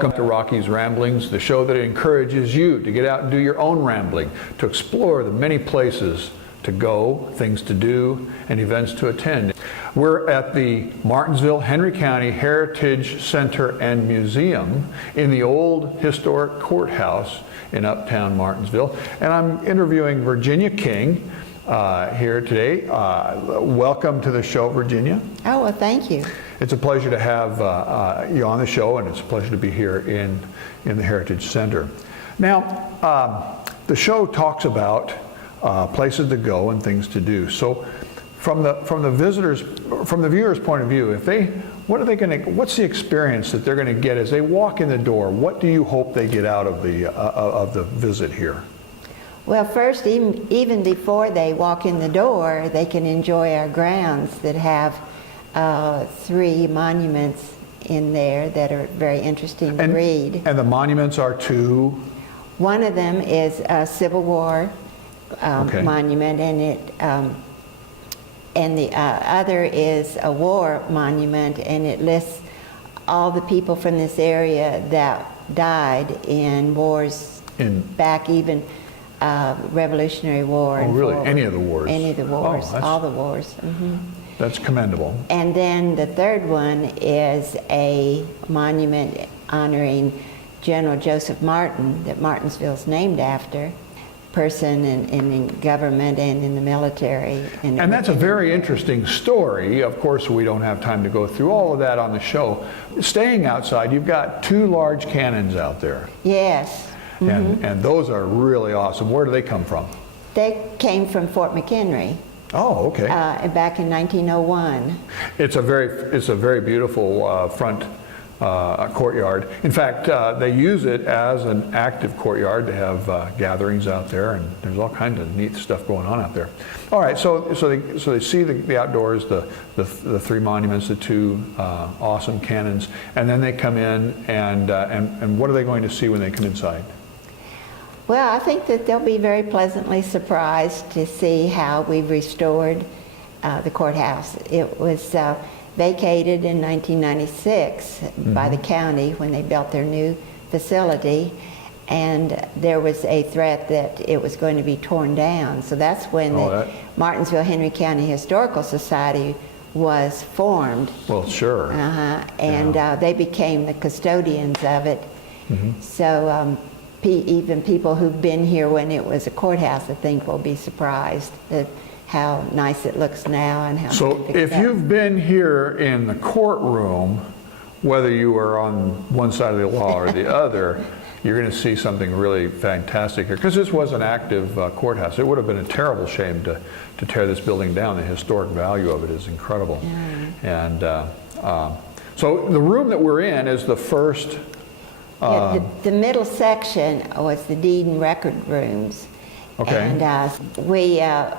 Welcome to Rocky's Ramblings, the show that encourages you to get out and do your own rambling, to explore the many places to go, things to do, and events to attend. We're at the Martinsville-Henry County Heritage Center and Museum in the old historic courthouse in Uptown Martinsville, and I'm interviewing Virginia King here today. Welcome to the show, Virginia. Oh, well, thank you. It's a pleasure to have you on the show, and it's a pleasure to be here in the Heritage Center. Now, the show talks about places to go and things to do. So, from the viewers' point of view, what's the experience that they're going to get as they walk in the door? What do you hope they get out of the visit here? Well, first, even before they walk in the door, they can enjoy our grounds that have 3 monuments in there that are very interesting to read. And the monuments are to? One of them is a Civil War monument, and the other is a war monument, and it lists all the people from this area that died in wars back even Revolutionary War. Oh, really? Any of the wars? Any of the wars, all the wars. Mm-hmm. That's commendable. And then the third one is a monument honoring General Joseph Martin that Martinsville's named after, person in government and in the military. And that's a very interesting story. Of course, we don't have time to go through all of that on the show. Staying outside, you've got 2 large cannons out there. Yes. Mm-hmm. And those are really awesome. Where do they come from? They came from Fort McHenry. Oh, okay. Back in 1901. It's a very beautiful front courtyard. In fact, they use it as an active courtyard to have gatherings out there, and there's all kinds of neat stuff going on out there. All right, so they see the outdoors, the 3 monuments, the 2 awesome cannons, and then they come in, and what are they going to see when they come inside? Well, I think that they'll be very pleasantly surprised to see how we've restored the courthouse. It was vacated in 1996 by the county when they built their new facility, and there was a threat that it was going to be torn down. So that's when the Martinsville-Henry County Historical Society was formed. Well, sure. And they became the custodians of it. Mm-hmm. So even people who've been here when it was a courthouse, I think, will be surprised at how nice it looks now and how. So if you've been here in the courtroom, whether you are on one side of the law or the other, you're going to see something really fantastic here, because this was an active courthouse. It would have been a terrible shame to tear this building down. The historic value of it is incredible. And so the room that we're in is the first. The middle section was the deed and record rooms. Okay. And we are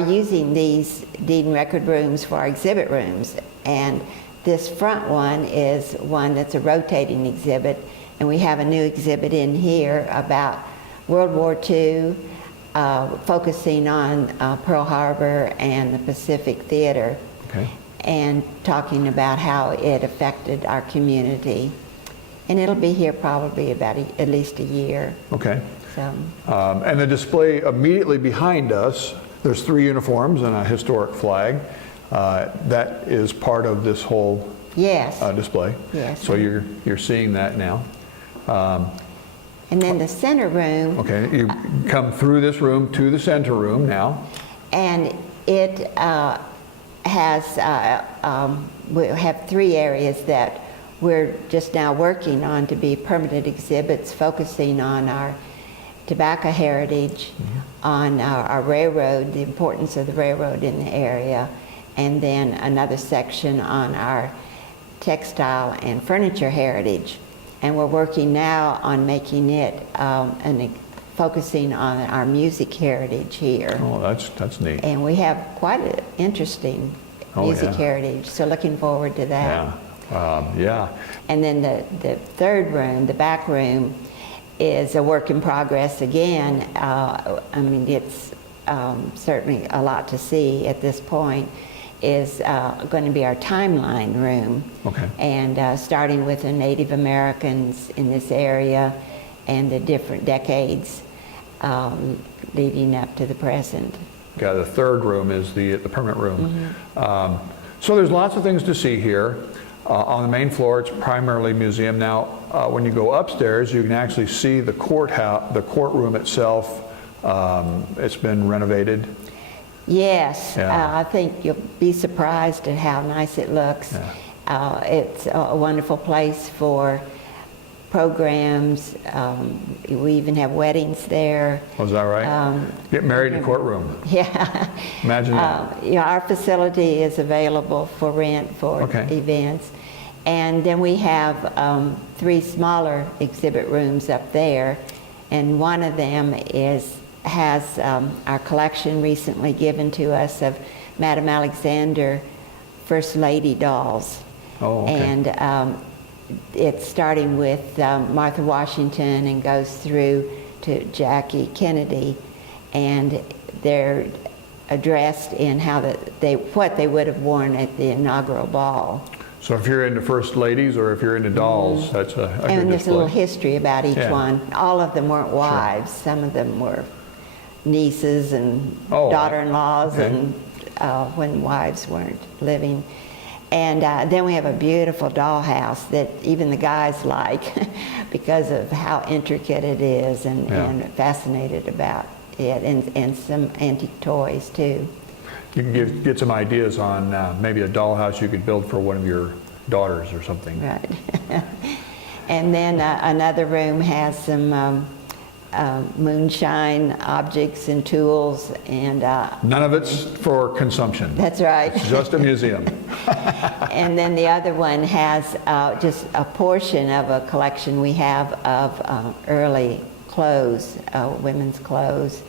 using these deed and record rooms for our exhibit rooms. And this front one is one that's a rotating exhibit. And we have a new exhibit in here about World War II, focusing on Pearl Harbor and the Pacific Theater. Okay. And talking about how it affected our community. And it'll be here probably about at least a year. Okay. So. And the display immediately behind us, there's 3 uniforms and a historic flag. That is part of this whole display. Yes. So you're seeing that now. And then the center room. Okay, you come through this room to the center room now. And it we have 3 areas that we're just now working on to be permanent exhibits, focusing on our tobacco heritage, on our railroad, the importance of the railroad in the area, and then another section on our textile and furniture heritage. And we're working now on making it focusing on our music heritage here. Oh, that's neat. And we have quite an interesting music heritage, so looking forward to that. Yeah. And then the third room, the back room, is a work in progress again. I mean, it's certainly a lot to see at this point. is going to be our timeline room. Okay. And starting with the Native Americans in this area and the different decades leading up to the present. Yeah, the third room is the permanent room. So there's lots of things to see here. On the main floor, it's primarily museum. Now, when you go upstairs, you can actually see the courtroom itself. It's been renovated. Yes, Yeah. I think you'll be surprised at how nice it looks. Yeah. It's a wonderful place for programs. We even have weddings there. Was that right? Get married in a courtroom. Yeah. Imagine that. Yeah, our facility is available for rent for events. And then we have 3 smaller exhibit rooms up there, and one of them has our collection recently given to us of Madame Alexander First Lady dolls. Oh, okay. And it's starting with Martha Washington and goes through to Jackie Kennedy, and they're addressed in how what they would have worn at the inaugural ball. So if you're into first ladies or if you're into dolls, that's a good And there's display. a little history about each Yeah. one. All of them weren't wives. Some of them were nieces and Oh, daughter-in-laws, okay. and when wives weren't living. And then we have a beautiful dollhouse that even the guys like because of how intricate it is, and fascinated about it, and some antique toys too. You can get some ideas on maybe a dollhouse you could build for one of your daughters or something. Right. And then another room has some moonshine objects and tools, and None of it's for consumption. that's right. It's just a museum. And then the other one has just a portion of a collection we have of early clothes, women's clothes.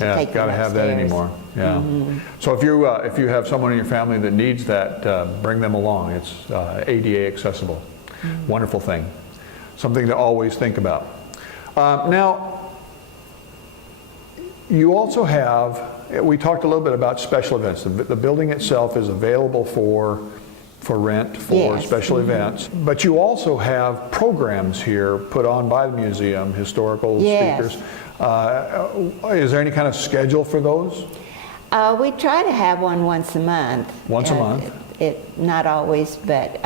Yeah, take got to them have that upstairs. anymore. Yeah. So if you have someone in your family that needs that, bring them along. It's ADA accessible. Wonderful thing. Something to always think about. Now, you also have. We talked a little bit about special events. The building itself is available for rent for Yes. special events, but you also have programs here put on by the museum, historical Yes. speakers. Is there any kind of schedule for those? We try to have one once a month. Once a month? Not always, but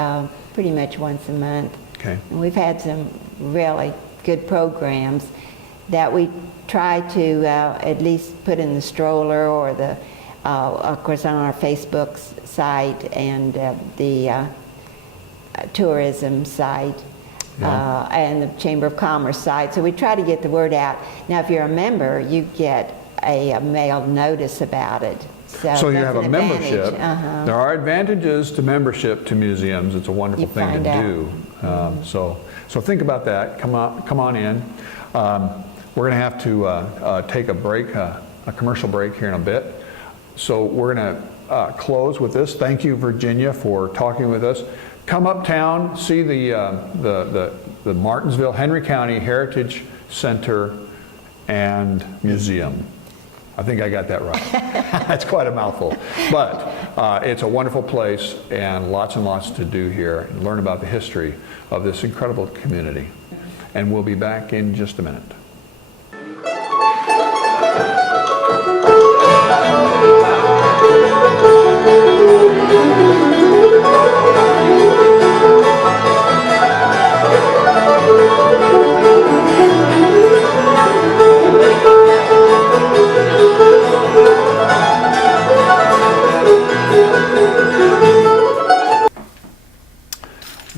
pretty much once a month. Okay. And we've had some really good programs that we try to at least put in the stroller or the, of course, on our Facebook site and the tourism site. And the Chamber of Commerce site. So we try to get the word out. Now, if you're a member, you get a mailed notice about it. So you that's have a an membership. advantage. There are advantages to membership to museums. It's a wonderful You thing find to out. do. So think about that. Come on in. We're going to have to take a break, a commercial break here in a bit. So we're going to close with this. Thank you, Virginia, for talking with us. Come uptown, see the Martinsville-Henry County Heritage Center and Museum. I think I got that right. That's quite a mouthful. But it's a wonderful place and lots to do here and learn about the history of this incredible community. And we'll be back in just a minute.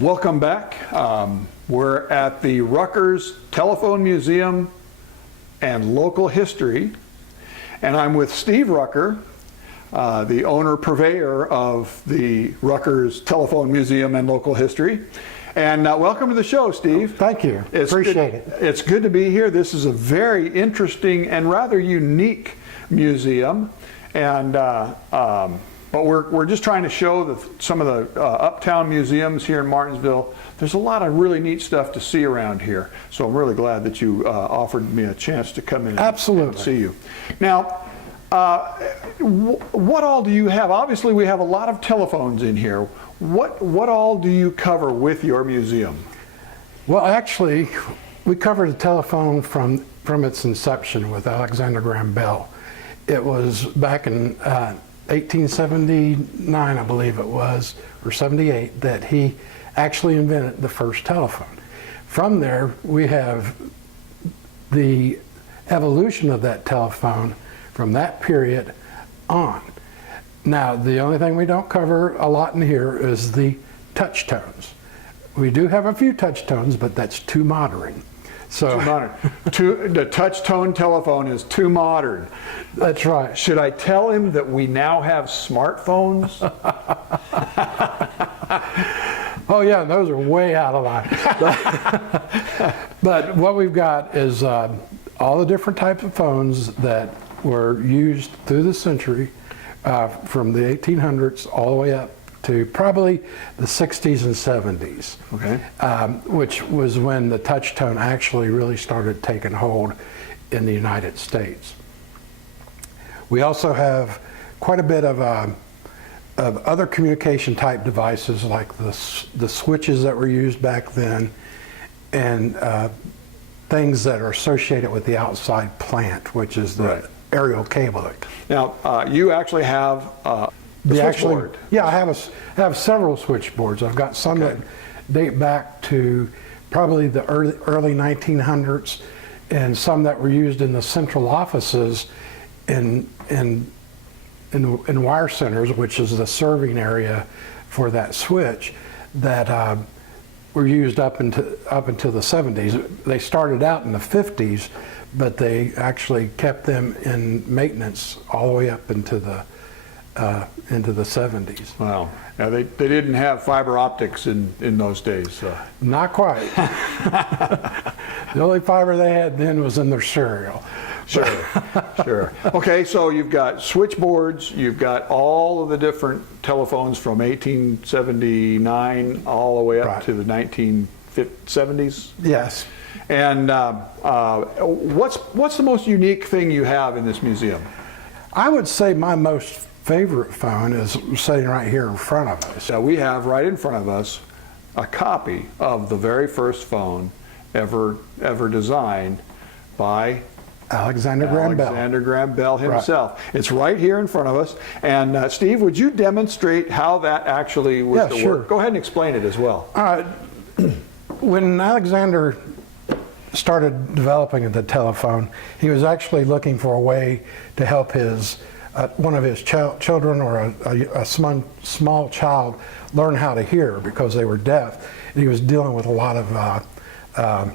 Welcome back. We're at the Rucker's Telephone Museum and Local History, and I'm with Steve Rucker, the owner purveyor of the Rucker's Telephone Museum and Local History. And welcome to the show, Steve. Thank you. Appreciate it. It's good to be here. This is a very interesting and rather unique museum, and but we're just trying to show some of the uptown museums here in Martinsville. There's a lot of really neat stuff to see around here. So I'm really glad that you offered me a chance to come in Absolutely. and see you. Now, What all do you have? Obviously, we have a lot of telephones in here. What all do you cover with your museum? Well, actually, we covered the telephone from its inception with Alexander Graham Bell. It was back in 1879, I believe it was, or 78, that he actually invented the first telephone. From there, we have the evolution of that telephone from that period on. Now, the only thing we don't cover a lot in here is the touch tones. We do have a few touch tones, but that's too modern. So, Too modern. The touch tone telephone is too modern. That's right. Should I tell him that we now have smartphones? Oh yeah, those are way out of line. But what we've got is all the different types of phones that were used through the century, from the 1800s all the way up to probably the 60s and 70s, Okay. which was when the touch tone actually really started taking hold in the United States. We also have quite a bit of other communication type devices like the switches that were used back then, and things that are associated with the outside plant, which is the Right. aerial cabling. Now, you actually have the switchboard. Yeah, I have several switchboards. I've got some Okay. that date back to probably the early 1900s, and some that were used in the central offices in wire centers, which is the serving area for that switch, that were used up until the 70s. They started out in the 50s, but they actually kept them in maintenance all the way up into the 70s. Wow. Now, they didn't have fiber optics in those days. Not quite. The only fiber they had then was in their cereal. Sure, sure. Okay, so you've got switchboards, you've got all of the different telephones from 1879 all the way up Right. to the 1970s. Yes. And what's the most unique thing you have in this museum? I would say my most favorite phone is sitting right here in front of us. So we have right in front of us a copy of the very first phone ever designed by Alexander Graham Bell. Alexander Graham Bell himself. It's right here in front of us. And Steve, would you demonstrate how that actually was Yeah, to sure. work? Go ahead and explain it as well. When Alexander started developing the telephone, he was actually looking for a way to help his one of his children or a small child learn how to hear because they were deaf. And he was dealing with a lot of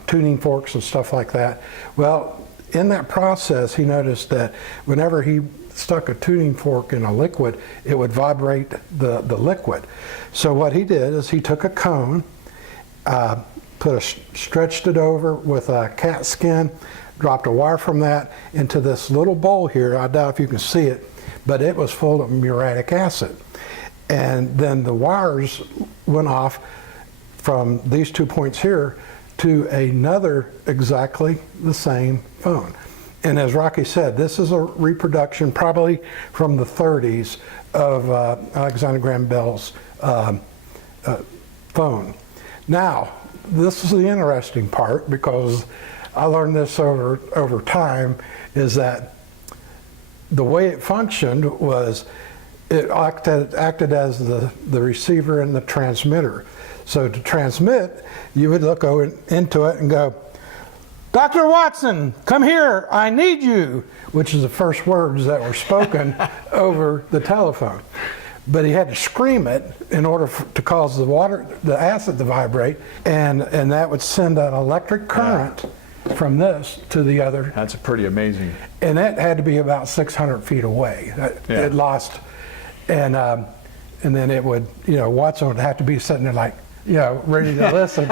tuning forks and stuff like that. Well, in that process, he noticed that whenever he stuck a tuning fork in a liquid, it would vibrate the liquid. So what he did is he took a cone, stretched it over with a cat skin, dropped a wire from that into this little bowl here. I doubt if you can see it, but it was full of muriatic acid. And then the wires went off from these 2 points here to another exactly the same phone. And as Rocky said, this is a reproduction probably from the 30s of Alexander Graham Bell's phone. Now, this is the interesting part, because I learned this over time, is that the way it functioned was it acted as the receiver and the transmitter. So to transmit, you would look into it and go, "Dr. Watson, come here, I need you," which is the first words that were spoken over the telephone. But he had to scream it in order to cause the acid to vibrate, and that would send an electric current from this to the other. That's pretty amazing. And that had to be about 600 feet away. It lost, and then it would, Watson would have to be sitting there like, ready to listen.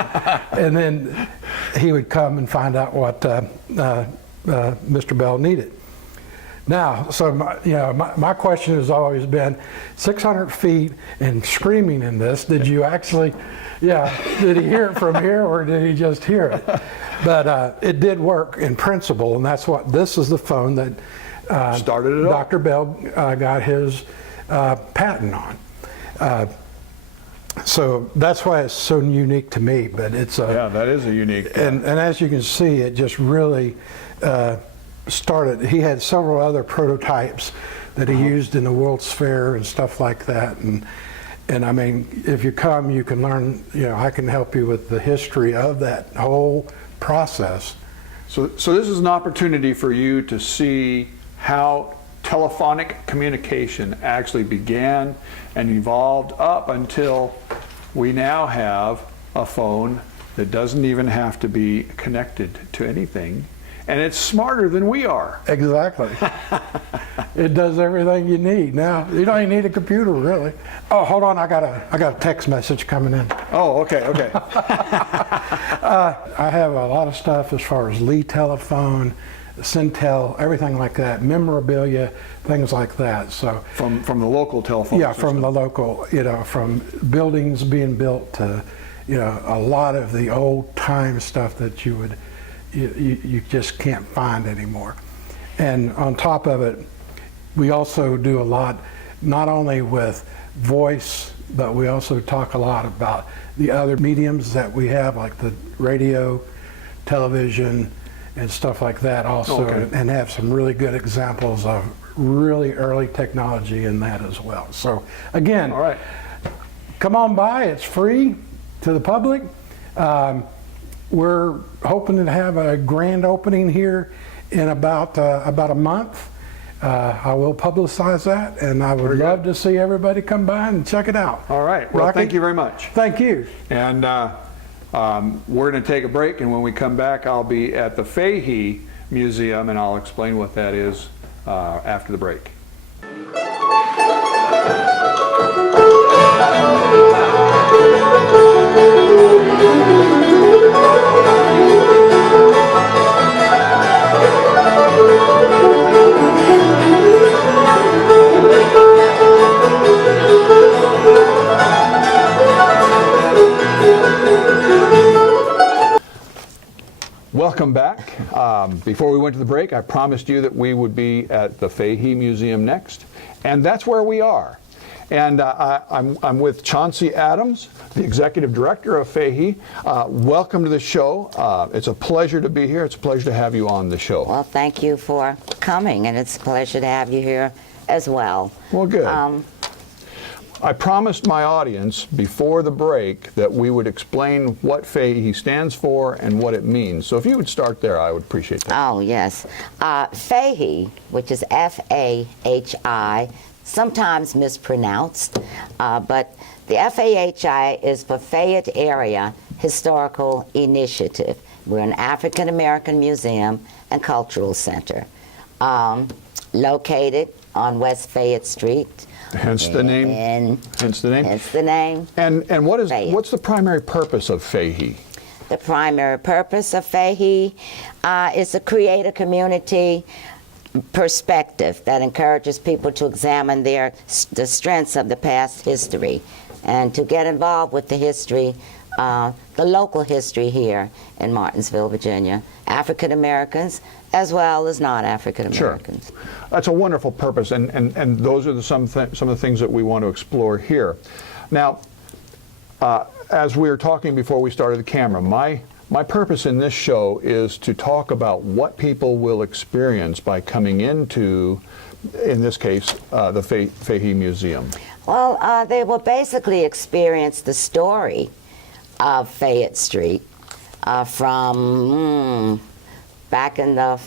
And then he would come and find out what Mr. Bell needed. Now, so my question has always been, 600 feet and screaming in this, did you actually, did he hear it from here or did he just hear it? But it did work in principle, and this is the phone that started it all. Dr. Bell got his patent on. So that's why it's so unique to me. But it's Yeah, that is a unique. and as you can see, it just really started. He had several other prototypes that he used in the World's Fair and stuff like that. And I mean, if you come, you can learn. I can help you with the history of that whole process. So this is an opportunity for you to see how telephonic communication actually began and evolved up until we now have a phone that doesn't even have to be connected to anything, and it's smarter than we are. Exactly. It does everything you need. Now you don't even need a computer, really. Oh, hold on, I got a text message coming in. Oh, okay. I have a lot of stuff as far as Lee telephone, Centel, everything like that, memorabilia, things like that. So From the local telephone yeah, system. from the local, from buildings being built to, a lot of the old time stuff that you just can't find anymore. And on top of it, we also do a lot, not only with voice, but we also talk a lot about the other mediums that we have, like the radio, television, and stuff like that also, Okay. and have some really good examples of really early technology in that as well. So again, All right. come on by, it's free to the public. We're hoping to have a grand opening here in about a month. I will publicize that, and I would Very good. love to see everybody come by and check it out. All right. Well, Rocky? thank you very much. Thank you. And we're going to take a break, and when we come back, I'll be at the FAHI Museum, and I'll explain what that is after the break. Welcome back. Before we went to the break, I promised you that we would be at the FAHI Museum next, and that's where we are. And I'm with Chauncey Adams, the Executive Director of FAHI. Welcome to the show. It's a pleasure to be here. It's a pleasure to have you on the show. Well, thank you for coming, and it's a pleasure to have you here as well. Well, good. I promised my audience before the break that we would explain what FAHI stands for and what it means. So if you would start there, I would appreciate that. Oh, yes. FAHI, which is F-A-H-I, sometimes mispronounced, but the FAHI is for Fayette Area Historical Initiative. We're an African American museum and cultural center located on West Fayette Street. Hence the name. Hence the name. Hence the name. And Fayette. what's the primary purpose of FAHI? The primary purpose of FAHI is to create a community perspective that encourages people to examine the strengths of the past history and to get involved with the history, the local history here in Martinsville, Virginia, African Americans as well as non-African Americans. Sure. That's a wonderful purpose, and those are some of the things that we want to explore here. Now, as we were talking before we started the camera, my purpose in this show is to talk about what people will experience by coming into, in this case, the FAHI Museum. Well, they will basically experience the story of Fayette Street from back in the,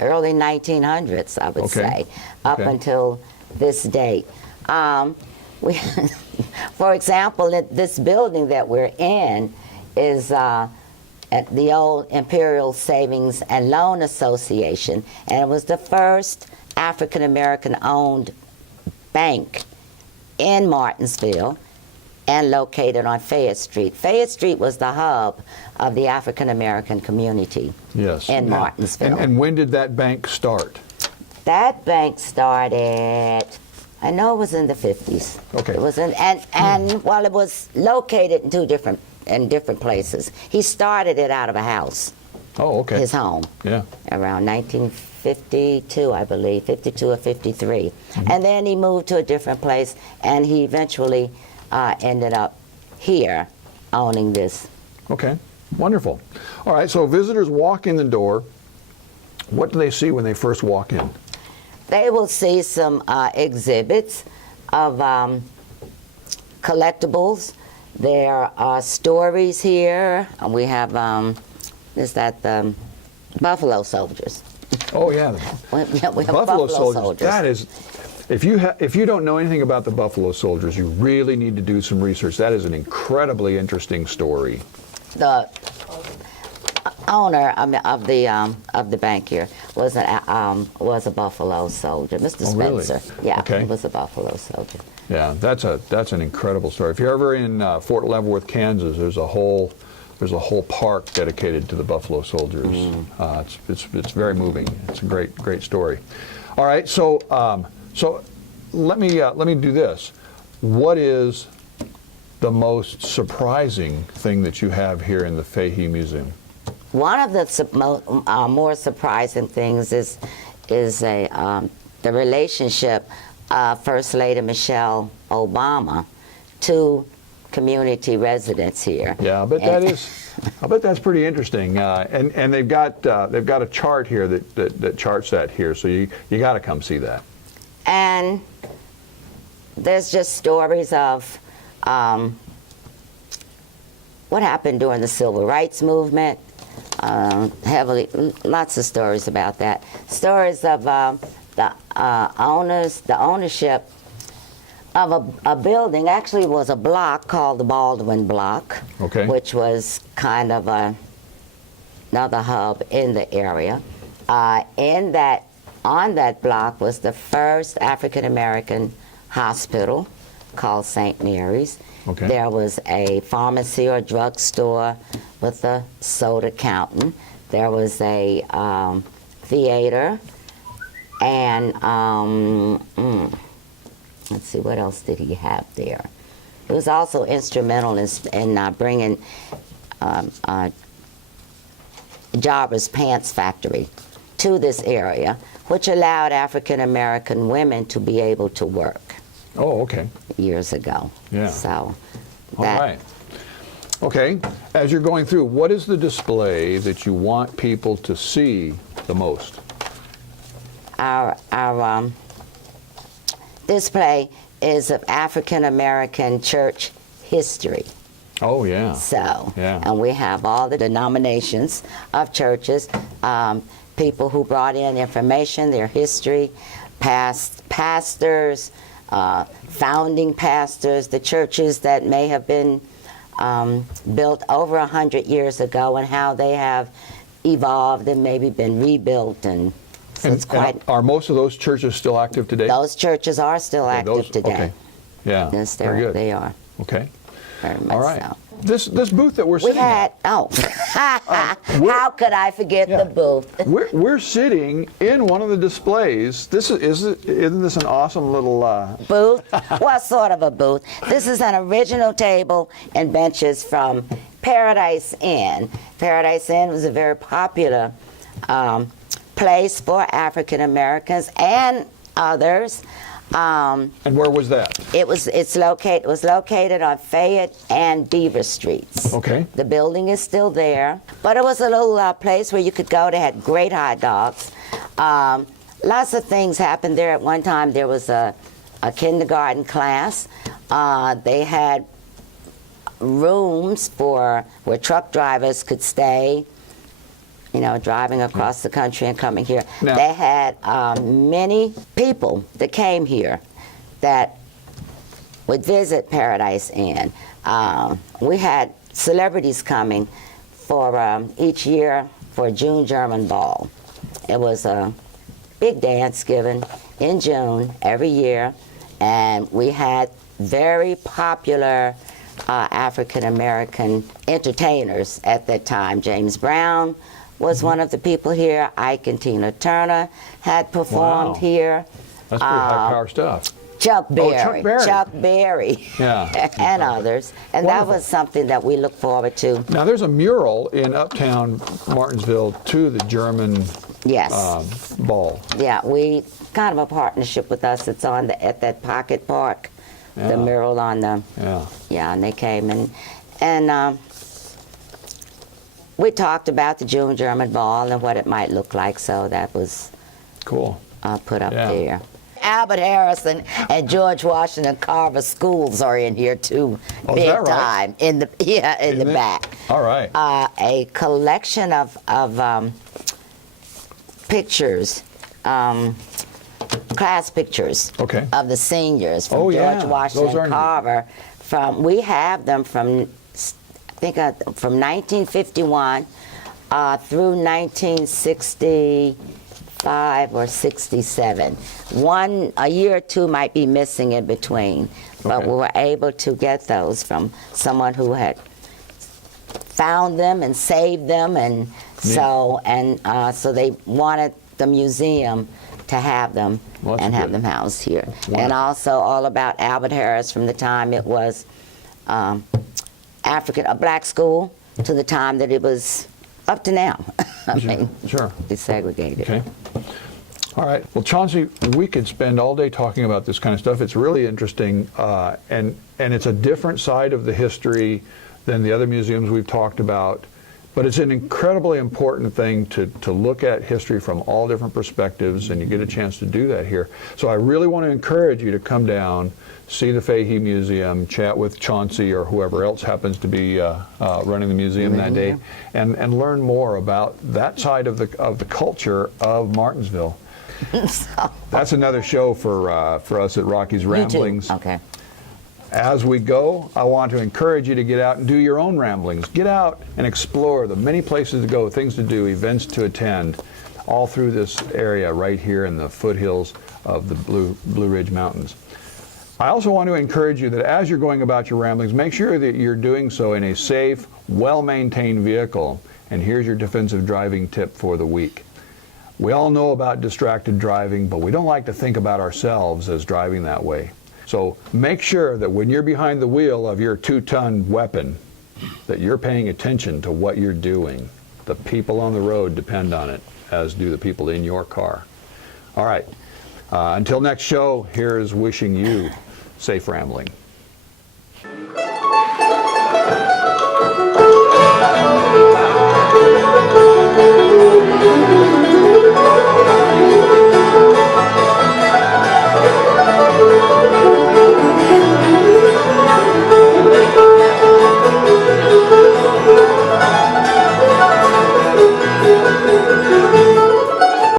early 1900s, I would say, up until this date. For example, this building that we're in is at the old Imperial Savings and Loan Association, and it was the first African American owned bank in Martinsville and located on Fayette Street. Fayette Street was the hub of the African American community in Martinsville. And when did that bank start? That bank started, I know it was in the 50s. Okay. It was in, and while it was located in different places, he started it out of a house. Oh, okay. his home. Yeah. Around 1952, I believe, 52 or 53. And then he moved to a different place, and he eventually ended up here owning this. Okay. Wonderful. All right. So visitors walk in the door. What do they see when they first walk in? They will see some exhibits of collectibles. There are stories here. We have, is that the Buffalo Soldiers? Oh yeah. We have Buffalo Soldiers. That is, if you don't know anything about the Buffalo Soldiers, you really need to do some research. That is an incredibly interesting story. The owner of the bank here was a Buffalo Soldier, Mr. Oh, really? Spencer. Yeah, Okay. he was a Buffalo Soldier. Yeah, that's an incredible story. If you're ever in Fort Leavenworth, Kansas, there's a whole park dedicated to the Buffalo Soldiers. It's very moving. It's a great story. All right, so let me do this. What is the most surprising thing that you have here in the FAHI Museum? One of the more surprising things is the relationship of First Lady Michelle Obama to community residents here. Yeah, I bet that's pretty interesting. And they've got a chart here that charts that here. So you got to come see that. And there's just stories of what happened during the Civil Rights Movement. Lots of stories about that. Stories of the ownership of a building. Actually, it was a block called the Baldwin Block, okay, which was kind of another hub in the area. On that block was the first African American hospital called St. Mary's. Okay. There was a pharmacy or drugstore with a soda fountain. There was a theater, and let's see, what else did he have there? He was also instrumental in bringing Jarvis Pants Factory to this area, which allowed African American women to be able to work. Oh, okay. Years ago. Yeah. So. All right. Okay. As you're going through, what is the display that you want people to see the most? Our display is of African American church history. Oh, yeah. So, yeah. And we have all the denominations of churches, people who brought in information, their history, past pastors, founding pastors, the churches that may have been built over 100 years ago, and how they have evolved and maybe been rebuilt. And so it's quite. And are most of those churches still active today? Those churches are still active today. Okay. Yeah. Yes, very good. they are. Okay. Very much All right. so. This booth that we're We sitting had, at, how could I forget yeah. the booth? we're sitting in one of the displays. Isn't this an awesome little Booth? Well, sort of a booth. This is an original table and benches from Paradise Inn. Paradise Inn was a very popular place for African Americans and others. and where was that? It was located on Fayette and Beaver Streets. Okay. The building is still there, but it was a little place where you could go. They had great hot dogs. Lots of things happened there. At one time, there was a kindergarten class. They had rooms where truck drivers could stay, driving across the country and coming here. Now, they had many people that came here that would visit Paradise Inn. We had celebrities coming for each year for June German Ball. It was a big dance given in June every year, and we had very popular African American entertainers at that time. James Brown was one of the people here. Ike and Tina Turner had performed Wow. here. That's pretty high power stuff. Chuck Berry. Chuck Berry. Chuck Berry. Yeah. And others. And Wonderful. that was something that we look forward to. Now, there's a mural in Uptown Martinsville to the German Yes. ball. Yeah, we kind of a partnership with us. It's on at that Pocket Park, Yeah. the mural on the, Yeah. and they came and we talked about the June German ball and what it might look like, so that was Cool. put up Yeah. there. Albert Harrison and George Washington Carver schools are in here too, Oh, is big that right? time in the in the it? back. All right. A collection of pictures, class pictures Okay. of the seniors from Oh, yeah. George Washington Those are and neat. Carver. We have them from from 1951 through 1965 or 67. A year or two might be missing in between, but Okay. we were able to get those from someone who had found them and saved them, and so they wanted the museum to have them Well, that's and have good. them housed here. Wonderful. And also all about Albert Harris from the time it was a black school to the time that it was up to now. I mean, Sure. desegregated. Okay. All right. Well, Chauncey, we could spend all day talking about this kind of stuff. It's really interesting, and it's a different side of the history than the other museums we've talked about. But it's an incredibly important thing to look at history from all different perspectives, and you get a chance to do that here. So I really want to encourage you to come down, see the FAHI Museum, chat with Chauncey or whoever else happens to be running the museum that day, and learn more about that side of the culture of Martinsville. That's another show for us at Rocky's Ramblings. Okay. As we go, I want to encourage you to get out and do your own ramblings. Get out and explore the many places to go, things to do, events to attend, all through this area right here in the foothills of the Blue Ridge Mountains. I also want to encourage you that as you're going about your ramblings, make sure that you're doing so in a safe, well-maintained vehicle. And here's your defensive driving tip for the week. We all know about distracted driving, but we don't like to think about ourselves as driving that way. So make sure that when you're behind the wheel of your 2-ton weapon, that you're paying attention to what you're doing. The people on the road depend on it, as do the people in your car. All right. Until next show, here's wishing you safe rambling.